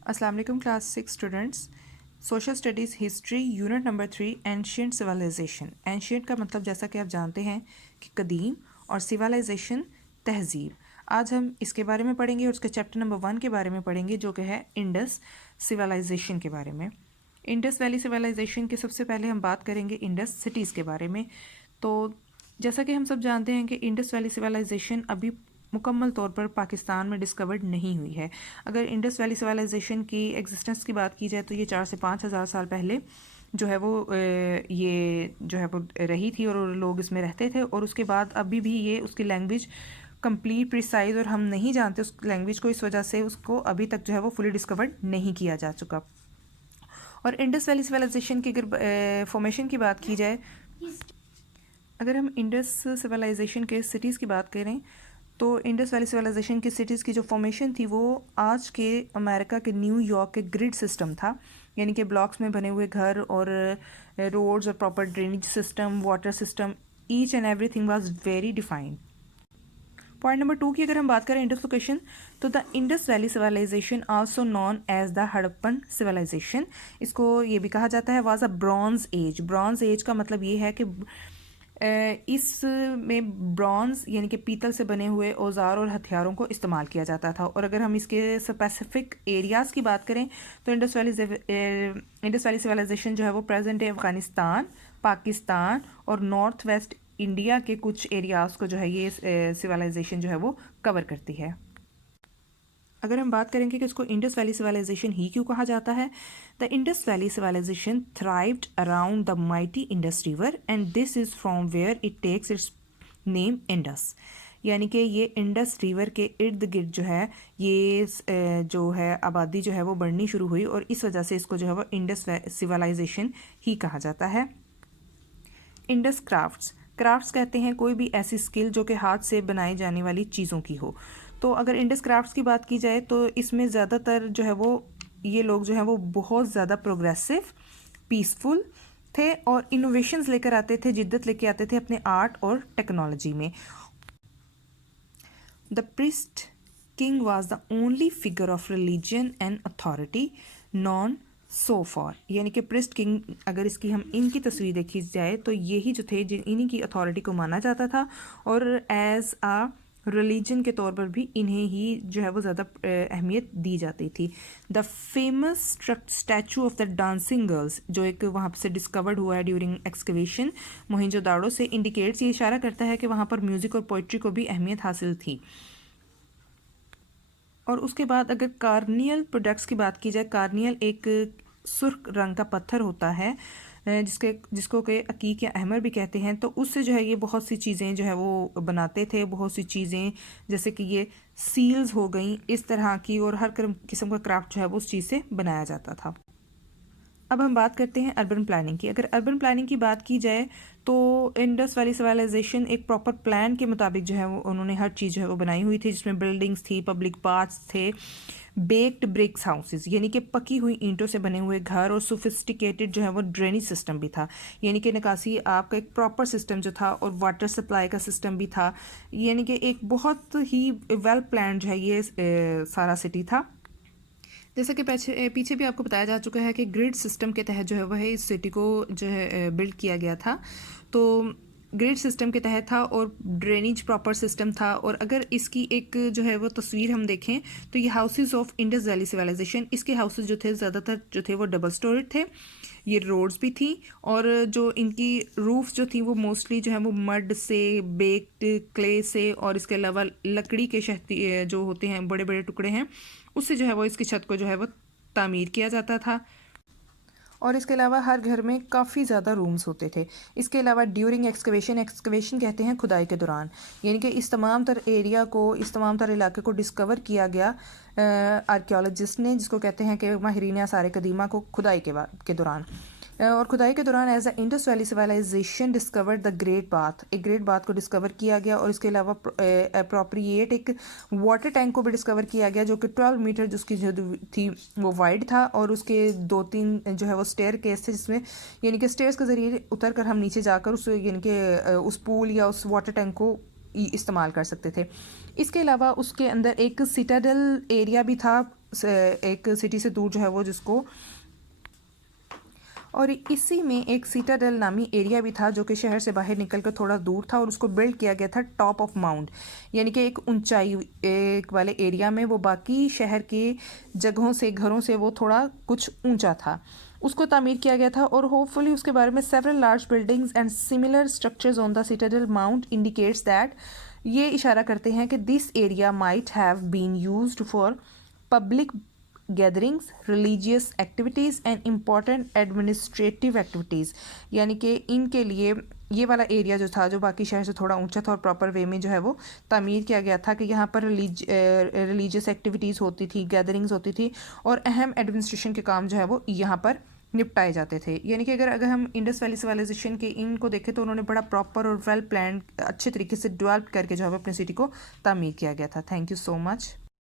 अस्सलाम वालेकुम class 6 students. Social studies history unit number 3 ancient civilization. Ancient का मतलब जैसा कि आप जानते हैं कि कदीम, और सिविलाइजेशन तहज़ीब। आज हम इसके बारे में पढ़ेंगे और उसके चैप्टर नंबर 1 के बारे में पढ़ेंगे जो कि है इंडस सिविलाइजेशन के बारे में। इंडस वैली सिविलाइजेशन के सबसे पहले हम बात करेंगे इंडस सिटीज़ के बारे में। तो जैसा कि हम सब जानते हैं कि इंडस वैली सिविलाइजेशन अभी मुकम्मल तौर पर पाकिस्तान में डिस्कवर्ड नहीं हुई है। अगर इंडस वैली सिविलाइजेशन की एग्जिस्टेंस की बात की जाए तो ये 4 से 5 हज़ार साल पहले जो है वो ये जो है वो रही थी और लोग इसमें रहते थे, और उसके बाद अभी भी ये उसकी लैंग्वेज कंप्लीट प्रिसाइज और हम नहीं जानते उस लैंग्वेज को, इस वजह से उसको अभी तक जो है वो फुली डिस्कवर्ड नहीं किया जा चुका। और इंडस वैली सिविलाइजेशन की अगर फॉर्मेशन की बात की जाए, अगर हम इंडस सिविलाइजेशन के सिटीज़ की बात करें तो इंडस वैली सिविलाइजेशन की सिटीज़ की जो फॉर्मेशन थी वो आज के अमेरिका के न्यूयॉर्क के ग्रिड सिस्टम था, यानी कि ब्लॉक्स में बने हुए घर और रोड्स और proper drainage system, water system, each and everything was very defined. Point number 2 की अगर हम बात करें इंडस लोकेशन, तो the Indus valley civilization also known as the Harappan civilization, इसको ये भी कहा जाता है was a bronze age. Bronze age का मतलब ये है कि इसमें ब्रॉन्ज यानी कि पीतल से बने हुए औजार और हथियारों को इस्तेमाल किया जाता था। और अगर हम इसके स्पेसिफिक एरियाज़ की बात करें तो इंडस वैली सिविलाइजेशन जो है वो प्रेजेंट डे अफ़गानिस्तान, पाकिस्तान और नॉर्थ वेस्ट इंडिया के कुछ एरियाज़ को जो है ये सिविलाइजेशन जो है वो कवर करती है। अगर हम बात करेंगे कि इसको इंडस वैली सिविलाइजेशन ही क्यों कहा जाता है, the Indus valley civilization thrived around the mighty Indus river and this is from where it takes its name Indus, यानी कि ये इंडस रिवर के इर्द गिर्द जो है ये जो है आबादी जो है वो बढ़नी शुरू हुई, और इस वजह से इसको जो है वो इंडस सिविलाइजेशन ही कहा जाता है। इंडस क्राफ्ट्स, क्राफ्ट्स कहते हैं कोई भी ऐसी स्किल जो कि हाथ से बनाई जाने वाली चीज़ों की हो। तो अगर इंडस क्राफ्ट्स की बात की जाए तो इसमें ज़्यादातर जो है वो ये लोग जो है वो बहुत ज़्यादा प्रोग्रेसिव, पीसफुल थे और इनोवेशंस लेकर आते थे, जिद्दत लेके आते थे अपने आर्ट और टेक्नोलॉजी में। The priest king was the only figure of religion and authority non so for, यानी कि प्रिस्ट किंग अगर इसकी हम इनकी तस्वीर देखी जाए तो यही जो थे जिन इन्हीं की अथॉरिटी को माना जाता था, और एज आ रिलीजन के तौर पर भी इन्हें ही जो है वो ज़्यादा अहमियत दी जाती थी। The famous statue of the dancing girls जो एक वहाँ से डिस्कवर्ड हुआ है ड्यूरिंग एक्सकवेशन मोहिंजोदाड़ो से, इंडिकेट्स ये इशारा करता है कि वहाँ पर म्यूज़िक और पोइट्री को भी अहमियत हासिल थी। और उसके बाद अगर कार्नियल प्रोडक्ट्स की बात की जाए, कार्नियल एक सुर्ख रंग का पत्थर होता है जिसको के अकीक या अहमर भी कहते हैं, तो उससे जो है ये बहुत सी चीज़ें जो है वो बनाते थे, बहुत सी चीज़ें जैसे कि ये सील्स हो गई इस तरह की, और हर किस्म का क्राफ्ट जो है वो उस चीज़ से बनाया जाता था। अब हम बात करते हैं अर्बन प्लानिंग की। अगर अर्बन प्लानिंग की बात की जाए तो इंडस वैली सिविलाइजेशन एक प्रॉपर प्लान के मुताबिक जो है वो उन्होंने हर चीज़ जो है वो बनाई हुई थी, जिसमें बिल्डिंग्स थी, पब्लिक पार्क्स थे, बेक्ड ब्रिक्स हाउसेस यानी कि पकी हुई ईंटों से बने हुए घर, और सोफिस्टिकेटेड जो है वो ड्रेनेज सिस्टम भी था, यानी कि निकासी आपका एक प्रॉपर सिस्टम जो था, और वाटर सप्लाई का सिस्टम भी था, यानी कि एक बहुत ही वेल प्लान जो है ये सारा सिटी था। जैसा कि पीछे भी आपको बताया जा चुका है कि ग्रिड सिस्टम के तहत जो है वह इस सिटी को जो है बिल्ड किया गया था। तो ग्रिड सिस्टम के तहत था और ड्रेनेज प्रॉपर सिस्टम था। और अगर इसकी एक जो है वो तस्वीर हम देखें तो ये houses of Indus valley civilization, इसके हाउसेज जो थे ज़्यादातर जो थे वो डबल स्टोरेड थे, ये रोड्स भी थी, और जो इनकी रूफ जो थी वो मोस्टली जो है वो मड से, बेक्ड क्ले से, और इसके अलावा लकड़ी के शहती जो होते हैं बड़े बड़े टुकड़े हैं उससे जो है वो इसकी छत को जो है वो तामीर किया जाता था। और इसके अलावा हर घर में काफ़ी ज़्यादा रूम्स होते थे। इसके अलावा ड्यूरिंग एक्सकवेशन, एक्सकवेशन कहते हैं खुदाई के दौरान, यानी कि इस तमाम तर एरिया को, इस तमाम तर इलाके को डिस्कवर किया गया आर्कियोलॉजिस्ट ने, जिसको कहते हैं कि माहिरीन आसार कदीमा को, खुदाई के दौरान। और खुदाई के दौरान as the Indus valley civilization discovered the great bath, एक ग्रेट बाथ को डिस्कवर किया गया, और इसके अलावा अप्रोप्रिएट एक वाटर टैंक को भी डिस्कवर किया गया जो कि 12 मीटर जिसकी जो थी वो वाइड था, और उसके 2-3 जो है वो स्टेयर केस थे, जिसमें यानी कि स्टेयर्स के ज़रिए उतर कर हम नीचे जाकर उस यानी कि उस पूल या उस वाटर टैंक को इस्तेमाल कर सकते थे। इसके अलावा उसके अंदर एक सिटाडल एरिया भी था एक सिटी से दूर जो है वो जिसको, और इसी में एक सीटाडेल नामी एरिया भी था जो कि शहर से बाहर निकलकर थोड़ा दूर था, और उसको बिल्ड किया गया था टॉप ऑफ माउंट, यानी कि एक ऊंचाई एक वाले एरिया में, वो बाकी शहर के जगहों से घरों से वो थोड़ा कुछ ऊंचा था, उसको तामीर किया गया था। और होपफुली उसके बारे में several large buildings and similar structures on the citadel mount indicates that, ये इशारा करते हैं कि this area might have been used for public gatherings, religious activities and important administrative activities, यानी कि इनके लिए ये वाला एरिया जो था, जो बाकी शहर से थोड़ा ऊंचा था और प्रॉपर वे में जो है वो तामीर किया गया था कि यहाँ पर रिलीजियस एक्टिविटीज़ होती थी, गैदरिंग्स होती थी, और अहम एडमिनिस्ट्रेशन के काम जो है वो यहाँ पर निपटाए जाते थे। यानी कि अगर हम इंडस वैली सिविलाइजेशन के इनको देखें तो उन्होंने बड़ा प्रॉपर और वेल प्लान अच्छे तरीके से डेवलप करके जो है अपनी सिटी को तामीर किया गया था। Thank you so much.